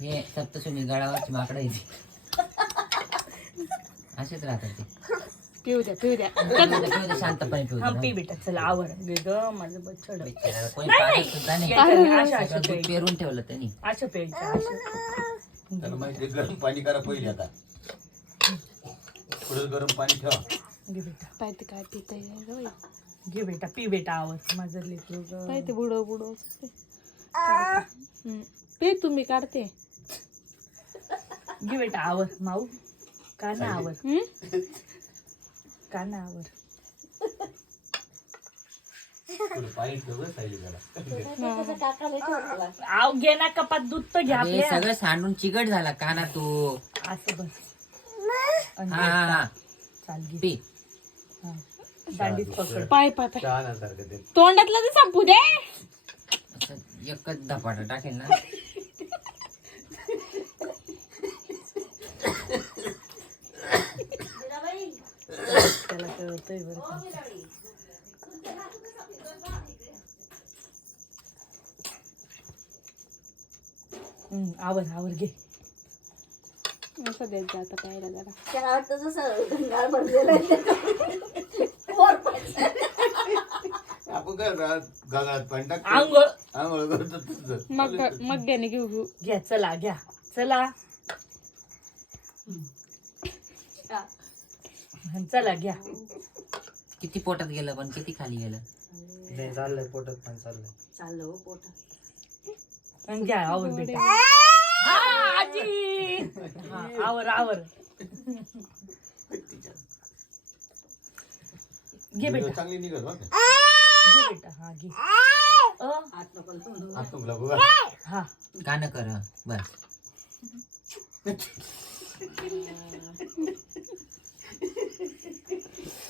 हे सप्तशृंगी गडावरची माकडं आहे ती. असेच राहतात ते. पिऊ द्या पिऊ दे, शांतपणे पिऊ हा दे. पी बेटा चला आवर गे ग माझं बच्चड बिचाऱ्याला कोणी पाहत सुद्धा नाही. अशा सगळं दूध पेरून ठेवलं त्यांनी. अशा प्यायचं अशा त्याला माहिती गरम पाणी करा पहिले आता. थोडं गरम पाणी ठेवा. घे बेटा पाहिजे काय पिता येईल घे बेटा पी बेटा आवर माझं लेकरू ग. पाहिजे बुडो बुडो पे तुम्ही काढते घे बेटा आवर माऊ काना आवर काना आवर थोडं पाणी ठेव सायली जरा. आव घे ना कपात दूध तर घ्या अरे, आपल्या सगळं सांडून चिकट झाला काना तू. असं बस हा हा हा चाल घे पी. हा. दांडीत पकड पाय पाय पाय चहासारखं ते. तोंडातलं तर संपू दे. असं एकच धपाटा टाकेल ना. त्याला कळतंय बरं का. आवर आवर घे असं द्यायचं आता प्यायला जरा. त्याला वाटतं जसं गंगाळ भरलेलं आहे. वर पडलं. आपण काय गगात पाणी टाकतो. आंघोळ आंघोळ करतो तुझं. मग घ्याने घेऊ घेऊ. घ्या चला घ्या चला चला घ्या किती पोटात गेलं पण किती खाली गेलं. नाही चाललंय पोटात पण चाललंय. चाललं हो पोटात. आणि घ्या आवर बेटा हा आजी हा आवर आवर घे बेटा चांगली निघत बघ. घे बेटा हा घे हात नको लावू. आता तुला बघा. हा कान कर बर.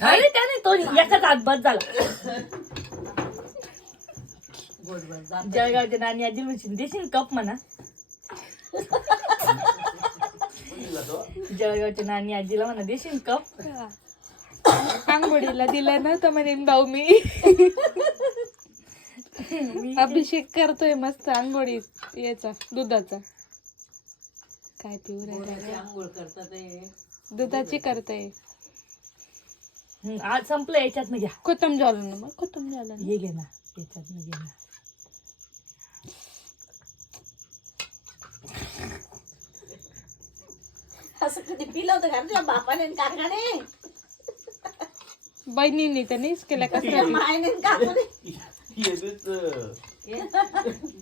अरे त्याने तो एकाच हात बस झाला. गोड गोड जात. जळगावच्या नानी आजी म्हणशील देशील कप म्हणा. जळगावच्या नानी आजीला म्हणा देशील कप. आंघोळीला दिला ना तर म्हणे भाऊ मी अभिषेक करतोय मस्त आंघोळीत याचा दुधाचा. काय पिऊ राहिला आंघोळ करतात ते. दुधाची करतोय. आज संपलं याच्यातनं घ्या. खतम झालं ना मग खतम झालं ना. हे घे ना याच्यातनं घे ना. असं कधी पिलं होतं का तुझ्या बापाने आणि काकाने? बहिणींनी तर नाहीच केला तुझ्या कसं. मायने आणि काकाने येतेच.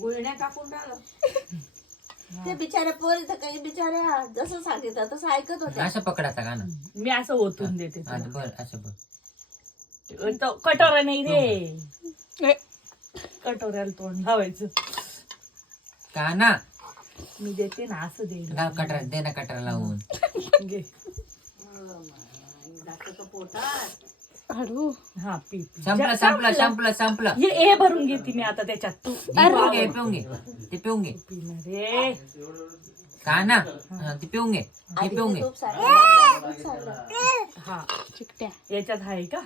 गुळण्या कापून टाकलं. ते बिचाऱ्या पोरीचं काही बिचाऱ्या जसं सांगितलं तसं ऐकत होत्या. असं पकडायचा काना. मी असं ओतून देते तुला. बर असं बघ. तो कटोरा नाही रे. कटोऱ्याला तोंड लावायचं. काना मी देते ना असं दे कटरा दे ना कटरा लावून. घे जातं का पोटात? हळू. हा पी पी. संपलं संपलं संपलं संपलं. हे भरून घेते मी आता त्याच्यात तू पिऊन घे पिऊन घे ते पिऊन घे. पिणार रे. काना हा, ते पिऊन घे हे पिऊन घे. तूप सारखं. हा चिकट्या याच्यात आहे का.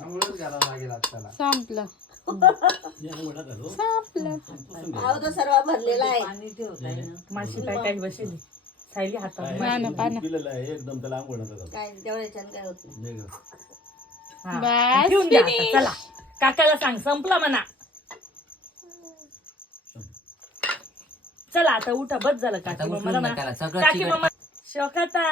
आंघोळच घाला लागेल आपल्याला. संपलं संपलं. अहो तो सर्व भरलेला आहे. पाणी ठेवताय ना. माशी पाय काही बसेल सायली हातात. पाना पाना पिलेलं आहे एकदम त्याला आंघोळ नका करू. काय तेवढ्या याच्यानं काय होत नाही. नाही गं. हा. बस, ठेवून द्या आता. finish. चला काकाला सांग संपला म्हणा. चला आता उठा बस झालं आता काकी उठून मला जा त्याला सगळं काकी चिकट. मम्मा शोकाता